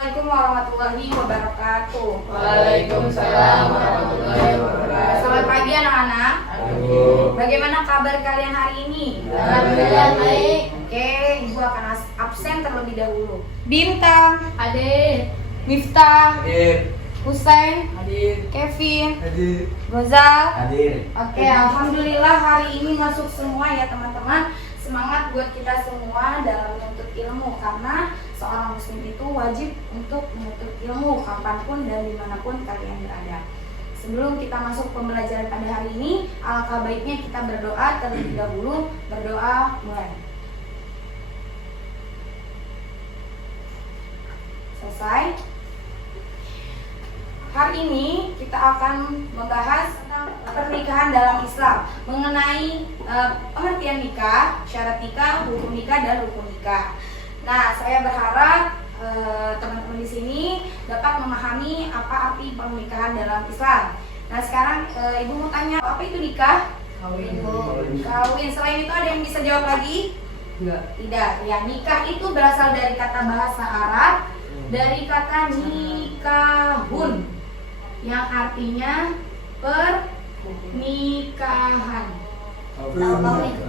Assalamualaikum warahmatullahi wabarakatuh. Waalaikumsalam warahmatullahi wabarakatuh. Selamat pagi anak-anak. Pagi. Bagaimana kabar kalian hari ini? Alhamdulillah baik. Oke, Ibu akan absen terlebih dahulu. Bintang, Hadir. Miftah, Hadir. Husain, Hadir. Kevin, Hadir. Gozal. Hadir. Oke, alhamdulillah hari ini masuk semua ya teman-teman. Semangat buat kita semua dalam menuntut ilmu, karena seorang muslim itu wajib untuk menuntut ilmu kapanpun dan dimanapun kalian berada. Sebelum kita masuk pembelajaran pada hari ini, alangkah baiknya kita berdoa terlebih dahulu. Berdoa mulai. Selesai. Hari ini kita akan membahas tentang pernikahan dalam Islam, mengenai pengertian nikah, syarat nikah, hukum nikah, dan rukun nikah. Nah, saya berharap teman-teman di sini dapat memahami apa arti pernikahan dalam Islam. Nah, sekarang Ibu mau tanya, apa itu nikah? Kawin. Kawin. Selain itu ada yang bisa jawab lagi? Enggak. Tidak. Ya, nikah itu berasal dari kata bahasa Arab, dari kata nikahun, yang artinya pernikahan. Tahu nih?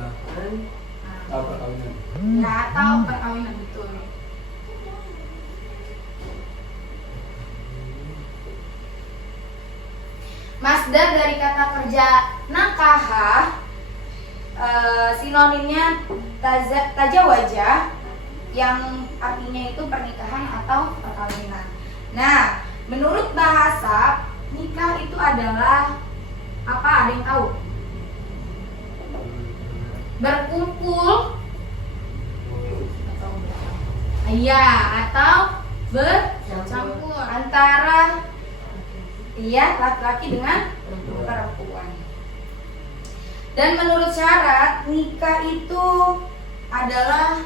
Apa kawinan? Ya, atau perkawinan, betul. Masdar dari kata kerja nakahah, sinonimnya tajawajah, yang artinya itu pernikahan atau perkawinan. Nah, menurut bahasa, nikah itu adalah apa? Ada yang tahu? Berkumpul, iya, atau bercampur antara laki-laki dengan perempuan. Dan menurut syarat nikah itu adalah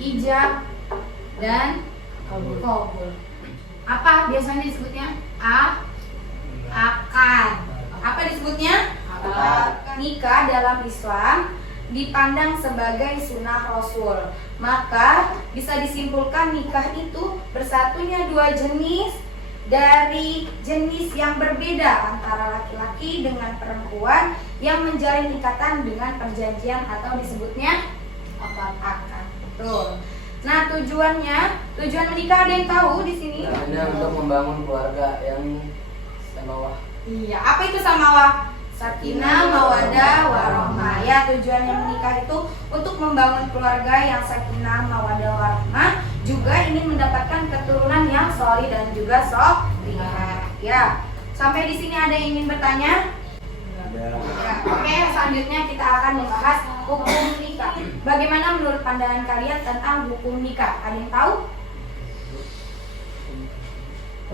ijab dan qabul. Apa biasanya disebutnya? Akad. Apa disebutnya? Akad. Nikah dalam Islam dipandang sebagai sunnah Rasul. Maka bisa disimpulkan nikah itu bersatunya dua jenis dari jenis yang berbeda antara laki-laki dengan perempuan yang menjalin ikatan dengan perjanjian atau disebutnya akad. Betul. Nah, tujuan menikah ada yang tahu di sini? Ada untuk membangun keluarga yang samawah. Iya, apa itu samawah? Sakinah, mawadah, warahmah. Ya, tujuannya menikah itu untuk membangun keluarga yang sakinah, mawadah, warahmah. Juga ingin mendapatkan keturunan yang solih dan juga sholihah. Ya, sampai di sini ada yang ingin bertanya? Ada. Ya, oke, selanjutnya kita akan membahas hukum nikah. Bagaimana menurut pandangan kalian tentang hukum nikah? Ada yang tahu?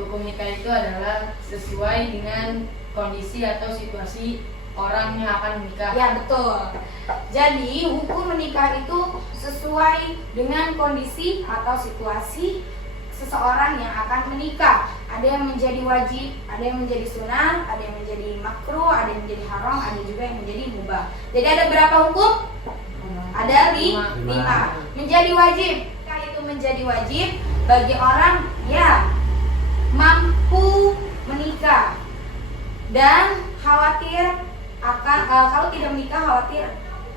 Hukum nikah itu adalah sesuai dengan kondisi atau situasi orang yang akan menikah. Ya, betul. Jadi hukum menikah itu sesuai dengan kondisi atau situasi seseorang yang akan menikah. Ada yang menjadi wajib, ada yang menjadi sunnah, ada yang menjadi makruh, ada yang menjadi haram, ada juga yang menjadi mubah. Jadi ada berapa hukum? Ada lima. Menjadi wajib. Nikah itu menjadi wajib bagi orang yang mampu menikah dan khawatir akan kalau tidak menikah khawatir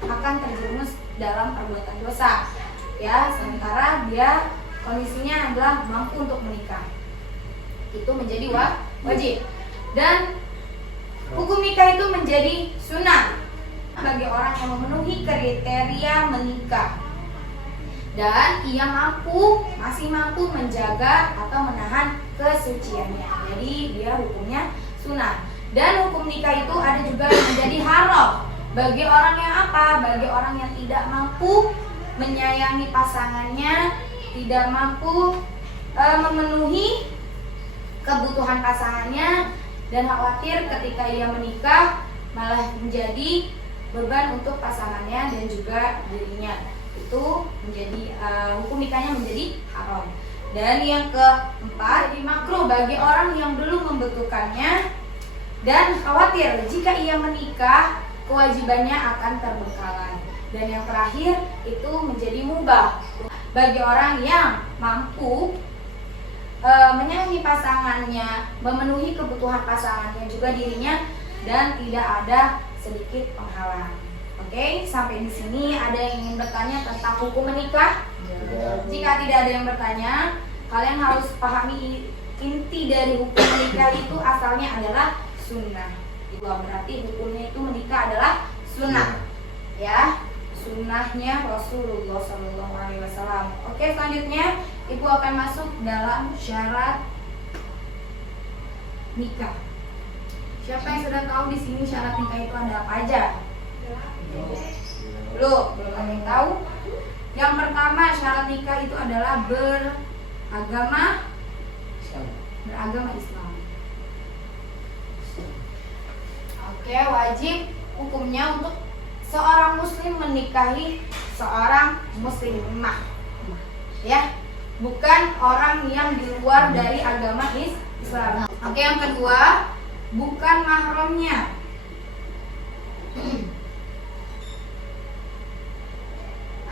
akan terjerumus dalam perbuatan dosa. Ya, sementara dia kondisinya adalah mampu untuk menikah. Itu menjadi wajib. Dan hukum nikah itu menjadi sunnah bagi orang yang memenuhi kriteria menikah dan ia masih mampu menjaga atau menahan kesuciannya. Jadi dia hukumnya sunnah. Dan hukum nikah itu ada juga yang menjadi haram bagi orang yang apa? Bagi orang yang tidak mampu menyayangi pasangannya, tidak mampu memenuhi kebutuhan pasangannya, dan khawatir ketika ia menikah malah menjadi beban untuk pasangannya dan juga dirinya. Itu menjadi hukum nikahnya menjadi haram. Dan yang keempat, makruh bagi orang yang belum membutuhkannya dan khawatir jika ia menikah kewajibannya akan terbengkalai. Dan yang terakhir itu menjadi mubah bagi orang yang mampu menyayangi pasangannya, memenuhi kebutuhan pasangannya juga dirinya, dan tidak ada sedikit penghalang. Oke, sampai di sini ada yang ingin bertanya tentang hukum menikah? Jika tidak ada yang bertanya, kalian harus pahami inti dari hukum menikah itu asalnya adalah sunnah. Itu berarti hukumnya itu menikah adalah sunnah, ya, sunnahnya Rasulullah SAW. Oke, selanjutnya ibu akan masuk dalam syarat nikah. Siapa yang sudah tahu di sini syarat nikah itu ada apa aja? Belum ada yang tahu? Yang pertama, syarat nikah itu adalah beragama Islam. Oke, wajib hukumnya untuk seorang muslim menikahi seorang muslimah, ya, bukan orang yang di luar dari agama Islam. Oke, yang kedua, bukan mahramnya.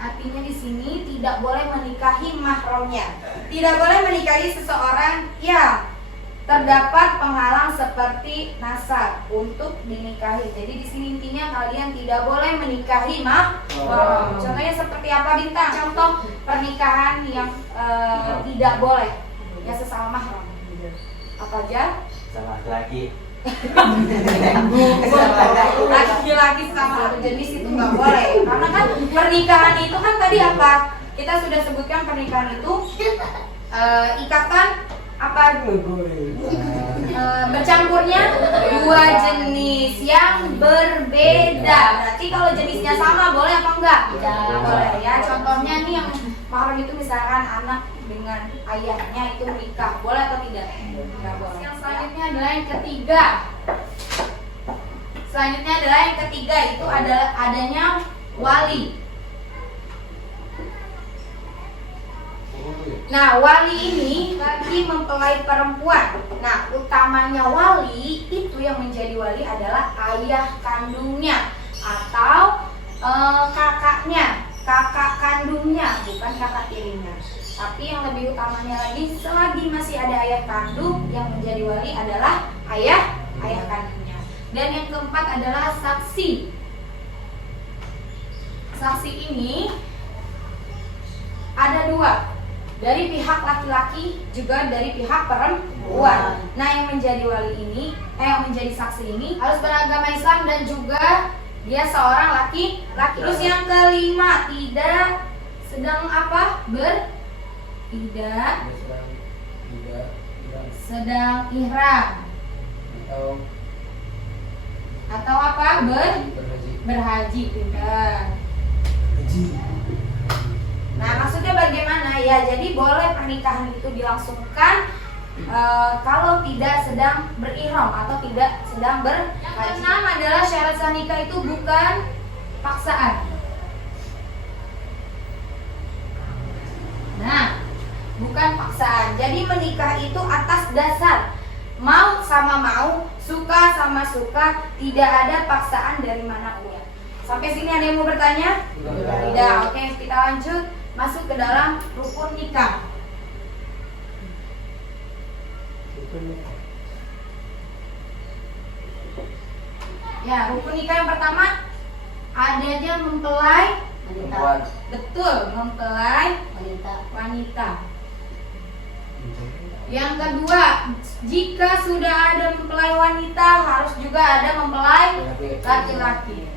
Artinya di sini tidak boleh menikahi mahramnya. Tidak boleh menikahi seseorang yang terdapat penghalang seperti nasab untuk dinikahi. Jadi di sini intinya kalian tidak boleh menikahi mahram. Contohnya seperti apa, Bintang? Contoh pernikahan yang tidak boleh ya sesama mahram. Apa aja? Sama laki-laki. Laki-laki sama satu jenis itu nggak boleh, karena kan pernikahan itu kan tadi apa kita sudah sebutkan, pernikahan itu ikatan apa bercampurnya dua jenis yang berbeda. Berarti kalau jenisnya sama boleh apa enggak? Tidak boleh ya. Contohnya nih yang mahram itu misalkan anak dengan ayahnya itu menikah, boleh atau tidak? Tidak boleh. Yang selanjutnya adalah yang ketiga. Selanjutnya adalah yang ketiga, itu adalah adanya wali. Nah, wali ini bagi mempelai perempuan. Nah, utamanya wali itu yang menjadi wali adalah ayah kandungnya atau kakaknya, kakak kandungnya, bukan kakak tirinya. Tapi yang lebih utamanya lagi, selagi masih ada ayah kandung, yang menjadi wali adalah ayah kandungnya. Dan yang keempat adalah saksi. Saksi ini ada dua, dari pihak laki-laki juga dari pihak perempuan. Nah, yang menjadi wali ini, yang menjadi saksi ini harus beragama Islam dan juga dia seorang laki-laki. Terus yang kelima, tidak sedang apa? Tidak sedang ihram atau apa? Berhaji. Tidak. Nah, maksudnya bagaimana ya? Jadi boleh pernikahan itu dilangsungkan kalau tidak sedang berihram atau tidak sedang berhaji. Yang keenam adalah syarat sah nikah itu bukan paksaan. Nah, bukan paksaan. Jadi menikah itu atas dasar mau sama mau, suka sama suka, tidak ada paksaan dari manapun. Sampai sini ada yang mau bertanya? Tidak. Oke, kita lanjut masuk ke dalam rukun nikah. Ya, rukun nikah yang pertama adanya mempelai wanita. Betul, mempelai wanita. Yang kedua, jika sudah ada mempelai wanita, harus juga ada mempelai laki-laki.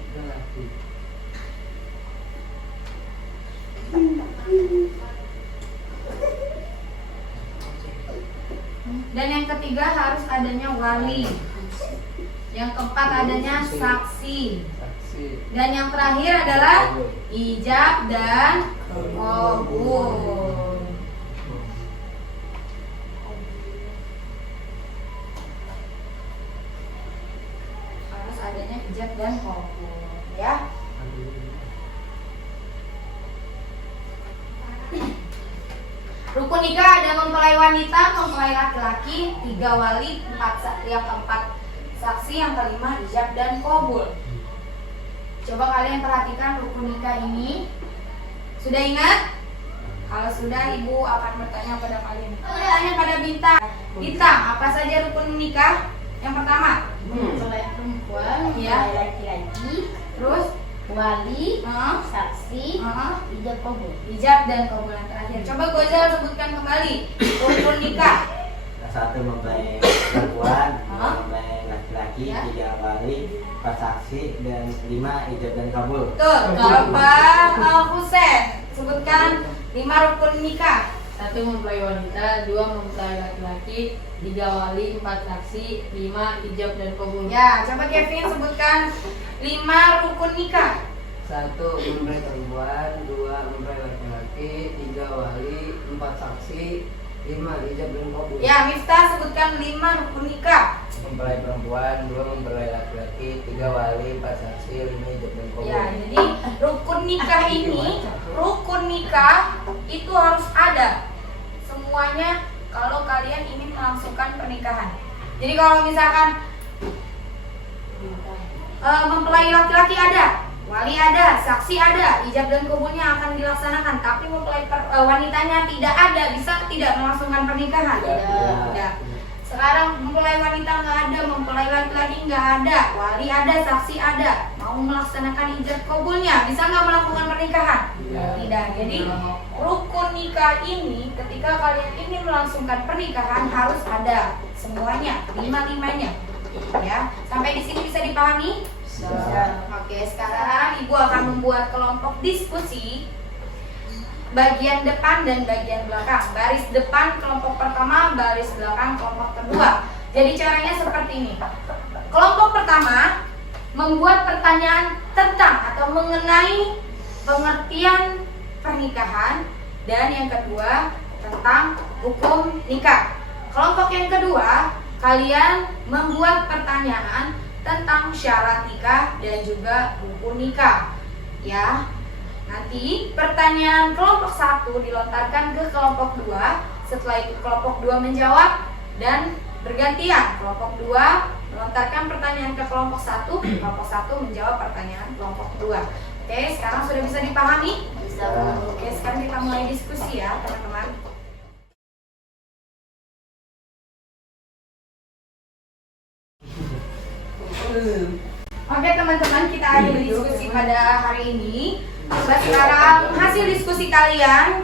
Dan yang ketiga harus adanya wali. Yang keempat adanya saksi. Dan yang terakhir adalah ijab dan qabul. Harus adanya ijab dan qabul, ya. Rukun nikah ada mempelai wanita, mempelai laki-laki, 3 wali, 4 saksi, yang keempat saksi, yang kelima ijab dan qabul. Coba kalian perhatikan rukun nikah ini. Sudah ingat? Kalau sudah, Ibu akan bertanya pada kalian. Tanya pada Bintang. Bintang, apa saja rukun nikah? Yang pertama, Mempelai perempuan, Ya. mempelai laki-laki, terus wali, Heeh. saksi, Heeh. ijab kabul. Ijab dan kabul yang terakhir. Coba Gozal sebutkan kembali rukun nikah. Satu mempelai perempuan, Hah? mempelai laki-laki, Ya. 3 wali, 4 saksi, dan 5 ijab dan kabul. Betul. Coba Husen sebutkan 5 rukun nikah. 1 mempelai wanita, 2 mempelai laki-laki, 3 wali, 4 saksi, 5 ijab dan kabul. Ya, coba Kevin sebutkan 5 rukun nikah. 1 mempelai perempuan, 2 mempelai laki-laki, 3 wali, 4 saksi, 5 ijab dan kabul. Ya, Miftah sebutkan 5 rukun nikah. Mempelai perempuan, 2 mempelai laki-laki, 3 wali, 4 saksi, 5 ijab dan kabul. Ya, jadi rukun nikah itu harus ada semuanya kalau kalian ingin melangsungkan pernikahan. Jadi kalau misalkan mempelai laki-laki ada, wali ada, saksi ada, ijab dan kabulnya akan dilaksanakan. Tapi mempelai wanitanya tidak ada, bisa tidak melangsungkan pernikahan? Tidak. Sekarang mempelai wanita nggak ada, mempelai laki-laki nggak ada, wali ada, saksi ada, mau melaksanakan ijab kabulnya, bisa nggak melakukan pernikahan? Tidak. Jadi rukun nikah ini ketika kalian ingin melangsungkan pernikahan harus ada semuanya, 5-5-nya. Ya, sampai di sini bisa dipahami? Bisa. Oke, sekarang Ibu akan membuat kelompok diskusi bagian depan dan bagian belakang. Baris depan kelompok pertama, baris belakang kelompok kedua. Jadi caranya seperti ini. Kelompok pertama membuat pertanyaan tentang atau mengenai pengertian pernikahan, dan yang kedua tentang hukum nikah. Kelompok yang kedua, kalian membuat pertanyaan tentang syarat nikah dan juga hukum nikah. Ya. Nanti pertanyaan kelompok 1 dilontarkan ke kelompok 2. Setelah itu kelompok 2 menjawab dan bergantian. Kelompok 2 melontarkan pertanyaan ke kelompok 1, kelompok 1 menjawab pertanyaan kelompok 2. Oke, sekarang sudah bisa dipahami? Bisa. Oke, sekarang kita mulai diskusi ya, teman-teman. Oke teman-teman, kita akhiri diskusi pada hari ini. Coba sekarang hasil diskusi kalian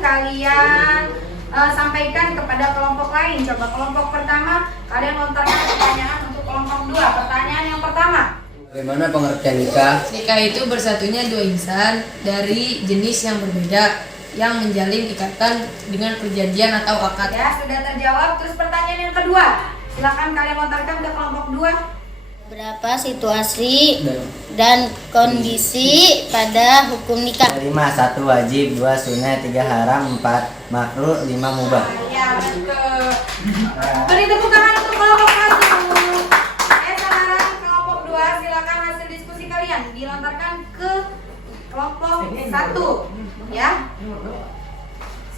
sampaikan kepada kelompok lain. Coba kelompok pertama, kalian lontarkan pertanyaan untuk kelompok 2. Pertanyaan yang pertama, Bagaimana pengertian nikah? Nikah itu bersatunya dua insan dari jenis yang berbeda yang menjalin ikatan dengan perjanjian atau akad. ya sudah terjawab. Terus pertanyaan yang kedua, silakan kalian lontarkan ke kelompok 2. Berapa situasi dan kondisi pada hukum nikah? 5, 1 wajib, 2 sunnah, 3 haram, 4 makruh, 5 mubah. Ya, betul. Beri tepuk tangan untuk kelompok 1. Sekarang kelompok 2, silakan hasil diskusi kalian dilontarkan ke kelompok 1. Ya.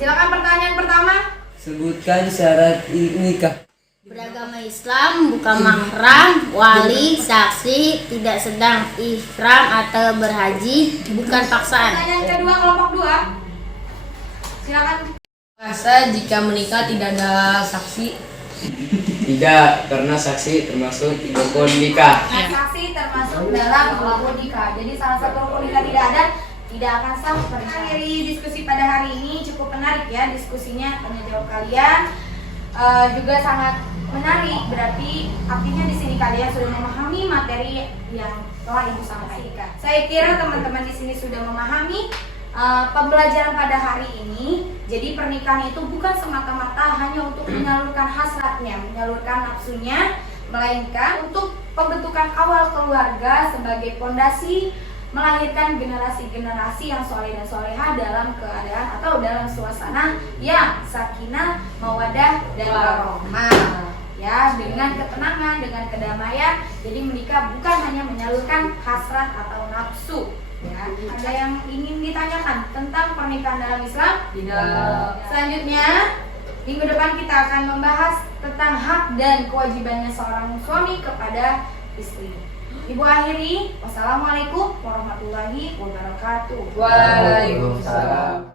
Silakan pertanyaan pertama. Sebutkan syarat nikah. Beragama Islam, bukan mahram, wali, saksi, tidak sedang ihram atau berhaji, bukan paksaan. Pertanyaan kedua kelompok 2. Silakan. Puasa jika menikah tidak ada saksi. Tidak, karena saksi termasuk rukun nikah. Saksi termasuk dalam rukun nikah. Jadi salah satu rukun nikah tidak ada, tidak akan sah pernikahan. Akhiri diskusi pada hari ini cukup menarik ya diskusinya, tanya jawab kalian juga sangat menarik. Berarti artinya di sini kalian sudah memahami materi yang telah Ibu sampaikan. Saya kira teman-teman di sini sudah memahami pembelajaran pada hari ini. Jadi pernikahan itu bukan semata-mata hanya untuk menyalurkan hasratnya, menyalurkan nafsunya, melainkan untuk pembentukan awal keluarga sebagai pondasi melahirkan generasi-generasi yang soleh dan solehah dalam keadaan atau dalam suasana yang sakinah, mawadah, dan warahmah. Ya, dengan ketenangan, dengan kedamaian. Jadi menikah bukan hanya menyalurkan hasrat atau nafsu. Ya, ada yang ingin ditanyakan tentang pernikahan dalam Islam? Tidak. Selanjutnya, minggu depan kita akan membahas tentang hak dan kewajibannya seorang suami kepada istri. Ibu akhiri, wassalamualaikum warahmatullahi wabarakatuh. Waalaikumsalam.